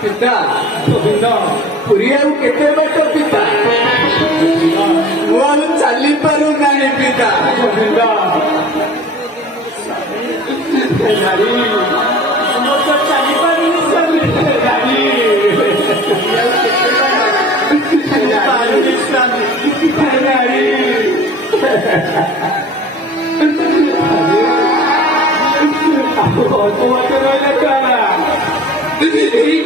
ପିତା ଗୋବିନ୍ଦ ପୁରୀ ଆଉ କେତେ ବାଟ ପିତା? ମୁଁ ଆଉ ଚାଲି ପାରୁନାହିଁ ପିତା। ଗୋବିନ୍ଦ ନାରୀ ମୁଁ ତ ଚାଲିପାରୁନି ସ୍ୱାମୀ। ନାରୀ ପାରୁନି ସ୍ୱାମୀ। ନାରୀ ଅଳ୍ପ ବାଟ ରହିଲା କାରା ଏହି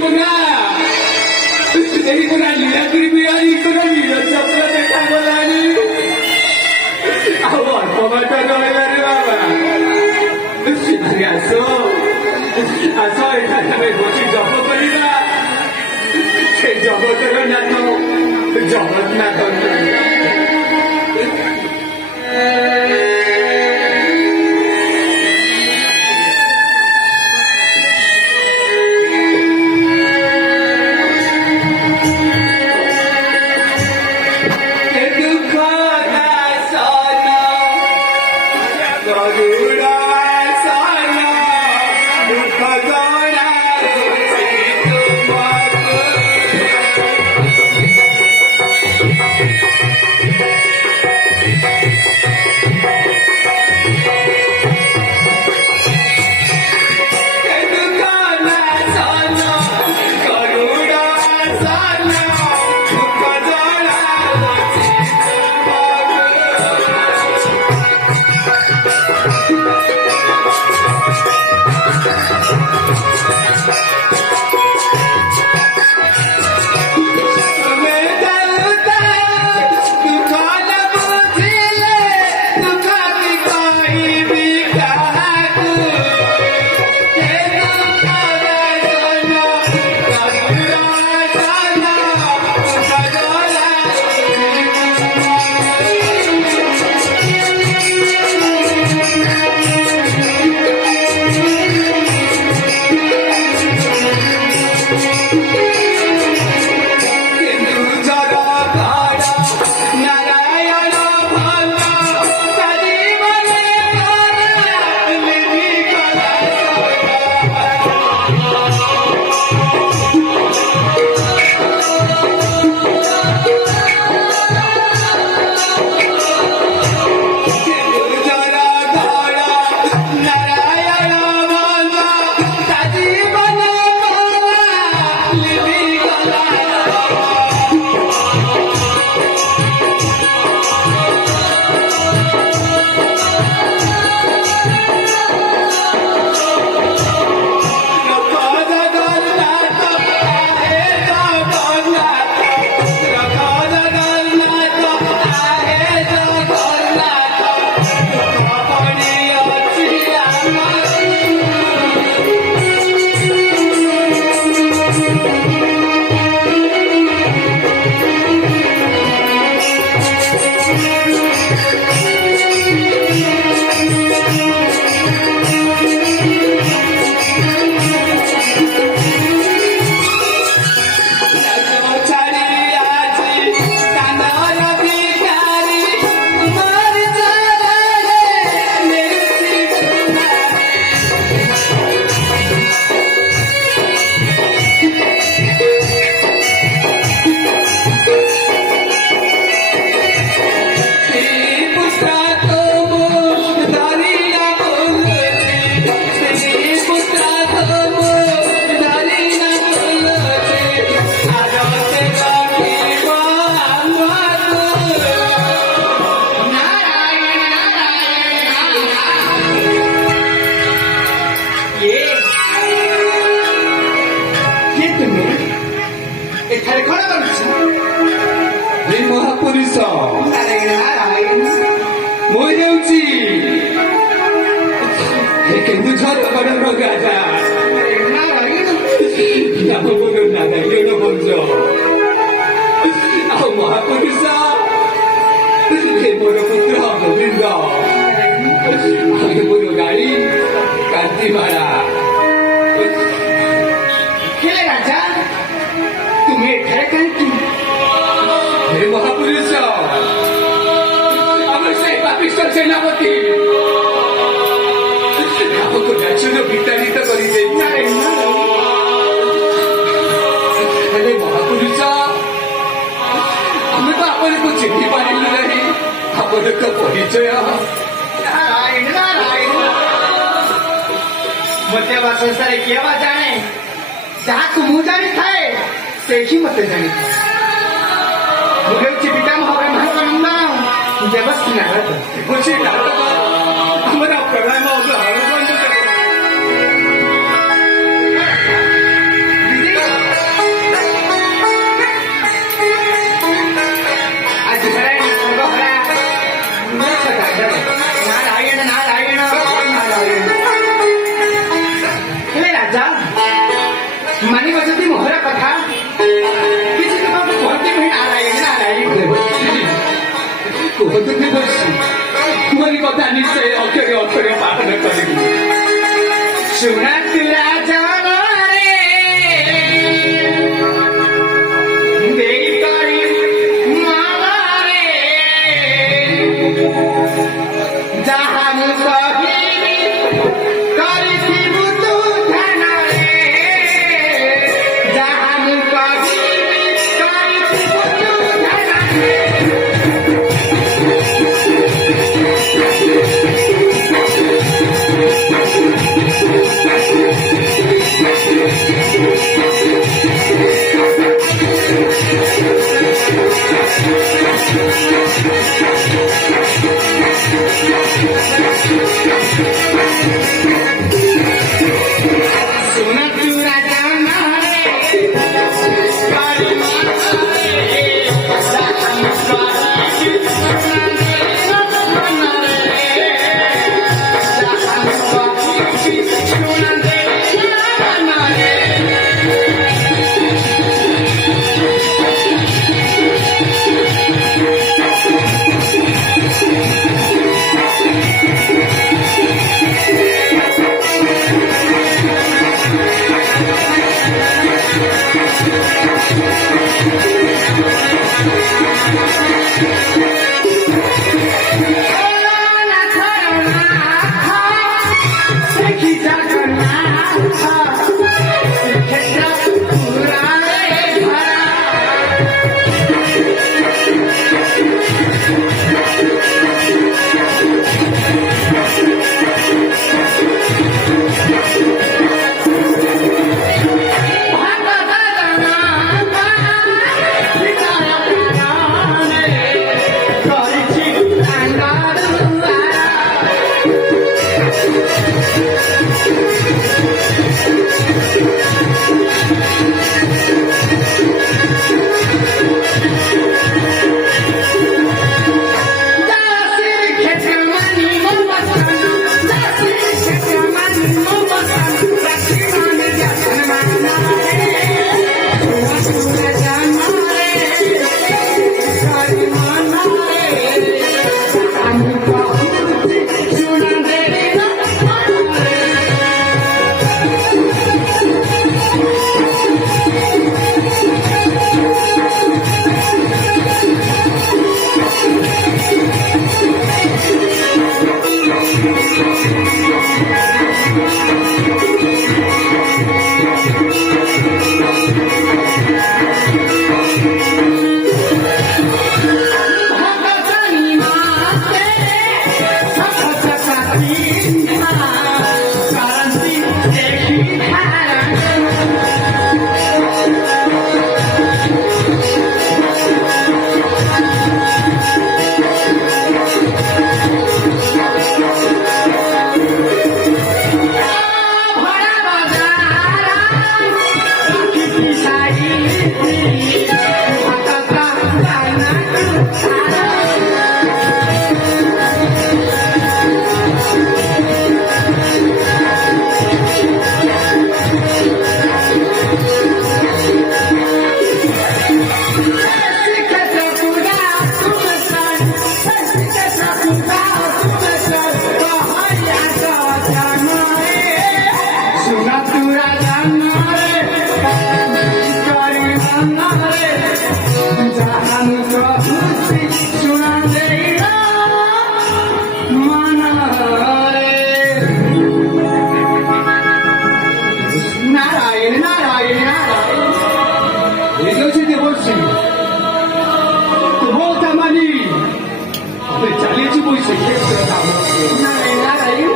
ପୁରା ନୀଳଗିରି ବିହାରୀଙ୍କର ନୀଳ ଚକ୍ର ଦେଖାଗଲାଣି। ଆଉ ଅଳ୍ପ ବାଟ ରହିଲାରେ ବାବା। ଆସ ଆସ ଏଠାରେ ଆମେ ବସି ଜପ କରିବା। ସେ ଜଗତର ନାଥ ଜଗନ୍ନାଥ। କେନ୍ଦୁଝର ଗଡ଼ର ରାଜା ନାମବୋଧ ନାରାୟଣ ବଂଶ ଆଉ ମହାପୁରୁଷ ମୋର ପୁତ୍ର ଗୋବିନ୍ଦ ମୋର ଗାଈ କାନ୍ତିମାଳା। ହେଲେ ରାଜା ତୁମେ ଏଠାରେ କାହିଁକି? ହେ ମହାପୁରୁଷ ଆମର ସେ ପାପିଷ୍ଟ ସେନାପତି ଆମକୁ ରାଜ୍ୟରୁ ବିତାଡ଼ିତ କରିଦେଇ ଆପଣଙ୍କ ପରିଚୟ ନାରାୟଣ ନାରାୟଣ ମତେ ବା ସଂସାରେ କିଏ ବା ଜାଣେ ଯାହାକୁ ମୁଁ ଜାଣିଥାଏ ସେ ହିଁ ମତେ ଜାଣିଥାଏ ମୁଁ ହେଉଛି ପିତାମହ ବ୍ରହ୍ମାଙ୍କ ନନ୍ଦନ ଦେବଶ୍ରୀ ନାରଦ ବୁଝି ନାଟକ ଆମର ପ୍ରଣାମ ଗ୍ରହଣ କରନ୍ତୁ ଆଜି ଧରାଇ ସର୍ବହରା ନାରାୟଣ ନାରାୟଣ ନାରାୟଣ ହେଲେ ରାଜା ମାନିବ ଯଦି ମୋହର କଥା କିଛି ଲୋକଙ୍କୁ କୁହନ୍ତି ମୁଁ ନାରାୟଣ ନାରାୟଣ କୁହନ୍ତୁ ଦେବଶ୍ରୀ ତୁମରି କଥା ନିଶ୍ଚୟ ଅକ୍ଷରେ ଅକ୍ଷରେ ପାଳନ କରିବି ଶୁଣନ୍ତୁ ରାଜା ଦେଇ କରି ମାଲାରେ ଯାହା ମୁଁ କହିବି କରିଥିବୁ ତୁ ଧ୍ୟାନରେ ଯାହା ମୁଁ କହିବି କରିଥିବୁ ତୁ ଧ୍ୟାନରେ ଶୁଣନ୍ତୁ ରାଜା ନାରେ କରି ମାଲାରେ ଯାହା ମୁଁ କହିବି ମୁଁ ସେ କ୍ଷେତ୍ର ଭାବୁଛି ନାରାୟଣ ନାରାୟଣ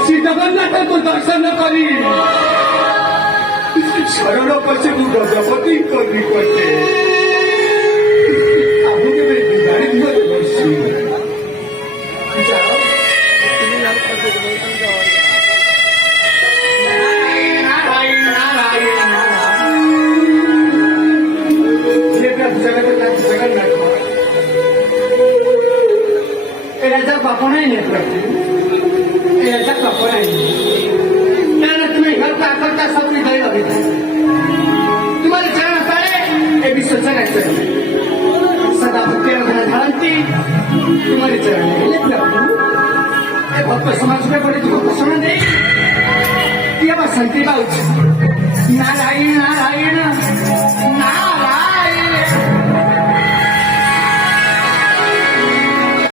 ଶ୍ରୀ ଜଗନ୍ନାଥଙ୍କୁ ଦର୍ଶନ କରି ଶରଣ ପଛକୁ ଗଜପତିଙ୍କ ନିକଟେ ଆମେ କେବେ ବିଦାୟ ବସି ଯାଅ নারায়ণ নারায়ণ নারায়ণ জগন্নাথ এরা যা কখনোই নেই এরা যা কখনোই কেন তুমি হলকা করতা সবনি ধরে হবে তোমার চরণ তলে এ বিশ্ব জগৎ সদা ভক্তি রঘুনা ধারন্তি তোমার চরণ হেলে প্রভু এ ভক্ত সমাজকে বলে তুমি ঘোষণা দেই কি আবার শান্তি পাଉଛି নারায়ণ নারায়ণ